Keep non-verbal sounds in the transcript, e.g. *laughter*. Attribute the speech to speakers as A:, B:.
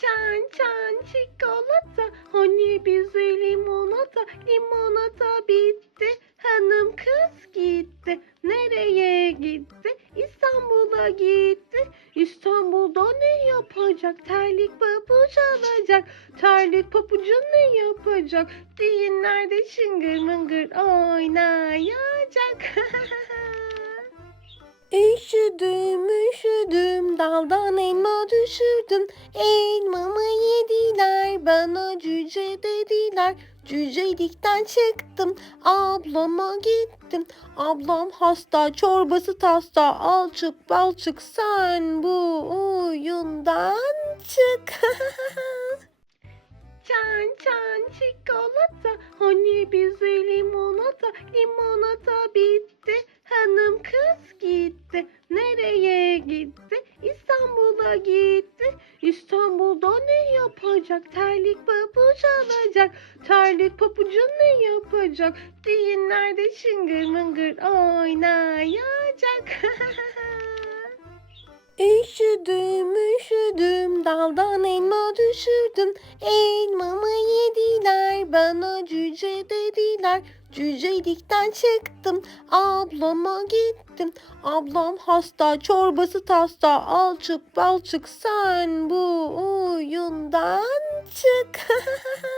A: Çan çan çikolata, hani bize limonata, limonata bitti, hanım kız gitti. Nereye gitti? İstanbul'a gitti. İstanbul'da ne yapacak? Terlik pabuç alacak. Terlik pabucu ne yapacak? Düğünlerde şıngır mıngır oynayacak. *laughs* Üşüdüm üşüdüm daldan elma düşürdüm Elmamı yediler bana cüce dediler. Cücelikten çıktım ablama gittim. Ablam hasta çorbası tasta. Alçık balçık sen bu oyundan çık. *laughs* Çan çan çikolata. Hani bize limonata limonata bitti gitti. İstanbul'da ne yapacak? Terlik pabuç alacak. Terlik pabucu ne yapacak? Düğünlerde şıngır mıngır oynayacak. *laughs* Üşüdüm üşüdüm daldan elma düşürdüm. Elmamı yediler bana cüce dediler. Cücelikten çıktım ablama gittim. Ablam hasta çorbası tasta. Alçık balçık sen bu oyundan çık *laughs*